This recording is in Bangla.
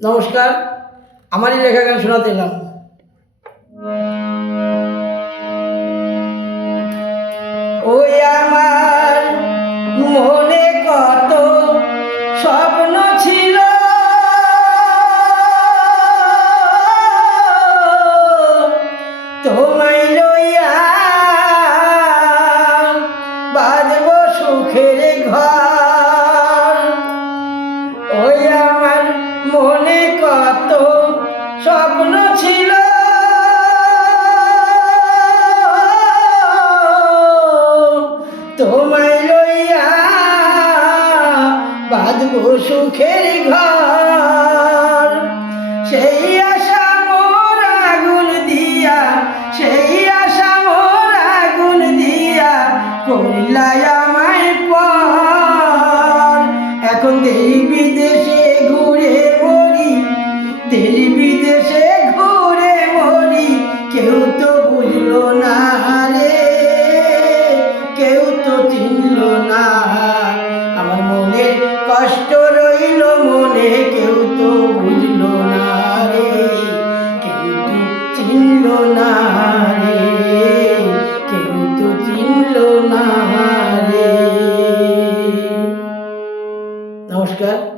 নমস্কার আমারই লেখা গান শোনাতে এলাম। মনে কত স্বপ্ন ছিল। কত স্বপ্ন ছিল। তোমায় লইয়া বাঁধব সুখের ঘর। সেই আশা মোর আগুন দিয়া, সেই আশা মোর আগুন দিয়া করিলায় আমায় পর। এখন দেখবি দেশ বিদেশে ঘুরে মরি। কেউ তো বুঝল না রে কেউ তো চিনল না আমার মনে কষ্ট রইল, মনে কেউ তো বুঝল না রে কেউ তো চিনল না রে কেউ তো চিনল না রে নমস্কার।